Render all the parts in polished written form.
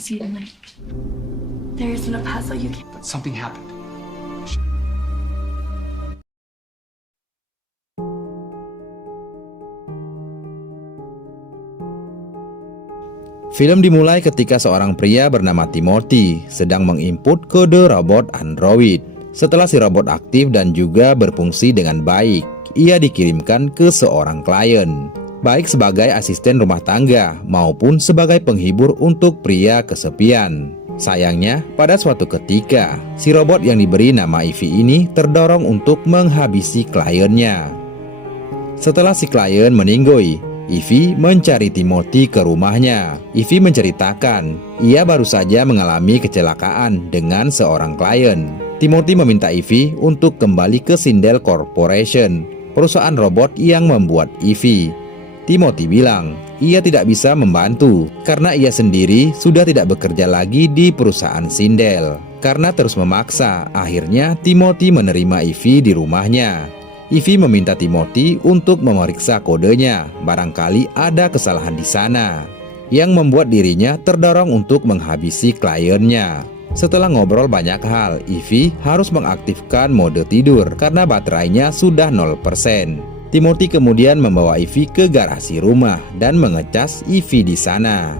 I see tonight. There isn't a puzzle you can. But something happened. Film dimulai ketika seorang pria bernama Timothy sedang menginput kode robot Android. Setelah si robot aktif dan juga berfungsi dengan baik, ia dikirimkan ke seorang klien, baik sebagai asisten rumah tangga maupun sebagai penghibur untuk pria kesepian. Sayangnya, pada suatu ketika, si robot yang diberi nama Ivy ini terdorong untuk menghabisi kliennya. Setelah si klien meninggoy, Ivy mencari Timothy ke rumahnya. Ivy menceritakan, ia baru saja mengalami kecelakaan dengan seorang klien. Timothy meminta Ivy untuk kembali ke Sindel Corporation, perusahaan robot yang membuat Ivy. Timothy bilang, ia tidak bisa membantu karena ia sendiri sudah tidak bekerja lagi di perusahaan Sindel. Karena terus memaksa, akhirnya Timothy menerima Ivy di rumahnya. Ivy meminta Timothy untuk memeriksa kodenya, barangkali ada kesalahan di sana, yang membuat dirinya terdorong untuk menghabisi kliennya. Setelah ngobrol banyak hal, Ivy harus mengaktifkan mode tidur karena baterainya sudah 0%. Timothy kemudian membawa Ivy ke garasi rumah dan mengecas Ivy di sana.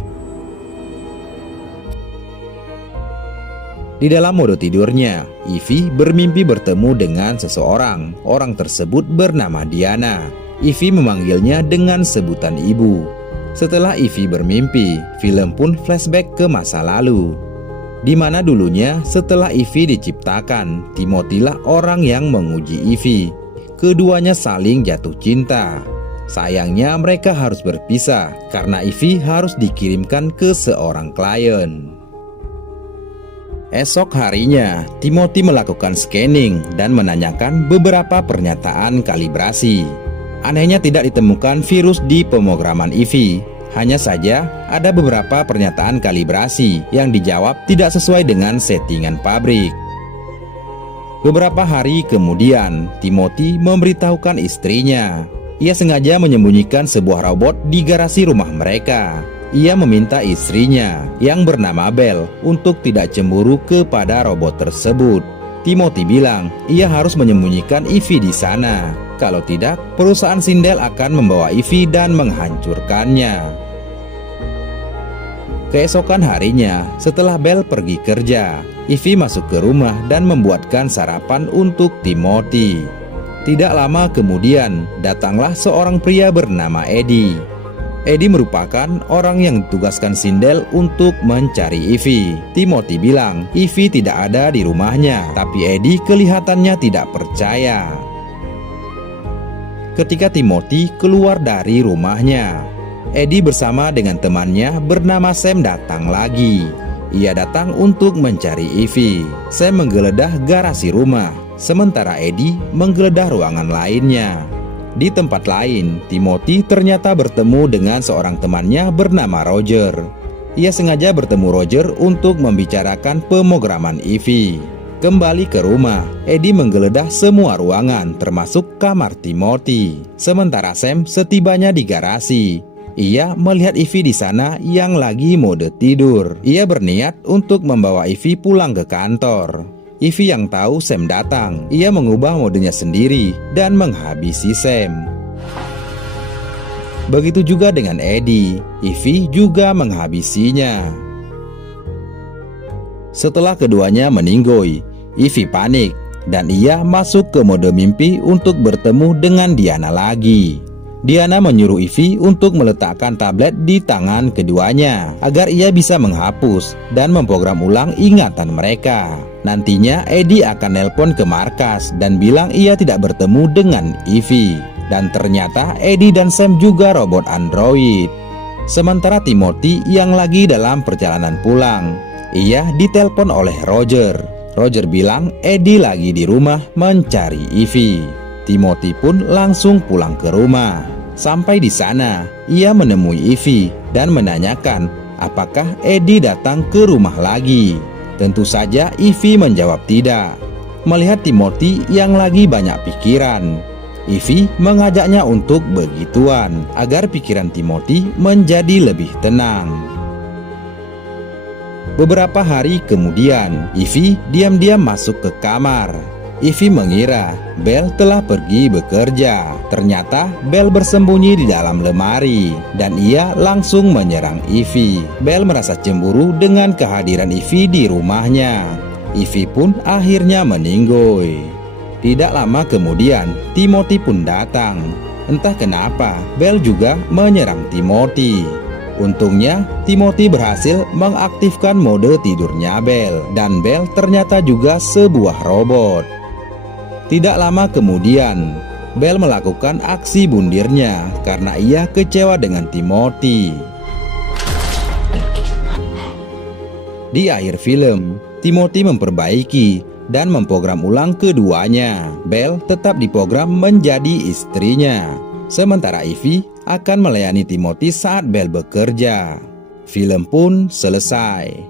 Di dalam mode tidurnya, Ivy bermimpi bertemu dengan seseorang. Orang tersebut bernama Diana. Ivy memanggilnya dengan sebutan ibu. Setelah Ivy bermimpi, film pun flashback ke masa lalu, di mana dulunya setelah Ivy diciptakan, Timothy lah orang yang menguji Ivy. Keduanya saling jatuh cinta. Sayangnya mereka harus berpisah karena Ivy harus dikirimkan ke seorang klien. Esok harinya, Timothy melakukan scanning dan menanyakan beberapa pernyataan kalibrasi. Anehnya tidak ditemukan virus di pemrograman Ivy. Hanya saja ada beberapa pernyataan kalibrasi yang dijawab tidak sesuai dengan settingan pabrik. Beberapa hari kemudian, Timothy memberitahukan istrinya. Ia sengaja menyembunyikan sebuah robot di garasi rumah mereka. Ia meminta istrinya yang bernama Belle untuk tidak cemburu kepada robot tersebut. Timothy bilang ia harus menyembunyikan Ivy di sana. Kalau tidak, perusahaan Sindel akan membawa Ivy dan menghancurkannya. Keesokan harinya, setelah Belle pergi kerja, Ivy masuk ke rumah dan membuatkan sarapan untuk Timothy. Tidak lama kemudian, datanglah seorang pria bernama Eddie. Eddie merupakan orang yang ditugaskan Sindel untuk mencari Ivy. Timothy bilang Ivy tidak ada di rumahnya, tapi Eddie kelihatannya tidak percaya. Ketika Timothy keluar dari rumahnya, Eddie bersama dengan temannya bernama Sam datang lagi. Ia datang untuk mencari Ivy. Sam menggeledah garasi rumah, sementara Eddie menggeledah ruangan lainnya. Di tempat lain, Timothy ternyata bertemu dengan seorang temannya bernama Roger. Ia sengaja bertemu Roger untuk membicarakan pemrograman Ivy. Kembali ke rumah, Eddie menggeledah semua ruangan termasuk kamar Timothy. Sementara Sam setibanya di garasi, ia melihat Ivy di sana yang lagi mode tidur. Ia berniat untuk membawa Ivy pulang ke kantor. Ivy yang tahu Sam datang, ia mengubah modenya sendiri dan menghabisi Sam. Begitu juga dengan Eddie, Ivy juga menghabisinya. Setelah keduanya meninggoy, Ivy panik dan ia masuk ke mode mimpi untuk bertemu dengan Diana lagi. Diana menyuruh Ivy untuk meletakkan tablet di tangan keduanya agar ia bisa menghapus dan memprogram ulang ingatan mereka. Nantinya Eddie akan nelpon ke markas dan bilang ia tidak bertemu dengan Ivy. Dan ternyata Eddie dan Sam juga robot android. Sementara Timothy yang lagi dalam perjalanan pulang, ia ditelepon oleh Roger. Roger bilang Eddie lagi di rumah mencari Ivy. Timothy pun langsung pulang ke rumah. Sampai di sana, ia menemui Ivy dan menanyakan apakah Eddie datang ke rumah lagi. Tentu saja Ivy menjawab tidak. Melihat Timothy yang lagi banyak pikiran, Ivy mengajaknya untuk begituan agar pikiran Timothy menjadi lebih tenang. Beberapa hari kemudian, Ivy diam-diam masuk ke kamar. Ivy mengira Belle telah pergi bekerja. Ternyata Belle bersembunyi di dalam lemari dan ia langsung menyerang Ivy. Belle merasa cemburu dengan kehadiran Ivy di rumahnya. Ivy pun akhirnya meninggoy. Tidak lama kemudian, Timothy pun datang. Entah kenapa, Belle juga menyerang Timothy. Untungnya, Timothy berhasil mengaktifkan mode tidurnya Belle, dan Belle ternyata juga sebuah robot. Tidak lama kemudian, Belle melakukan aksi bundirnya karena ia kecewa dengan Timothy. Di akhir film, Timothy memperbaiki dan memprogram ulang keduanya. Belle tetap diprogram menjadi istrinya, sementara Ivy akan melayani Timothy saat Belle bekerja. Film pun selesai.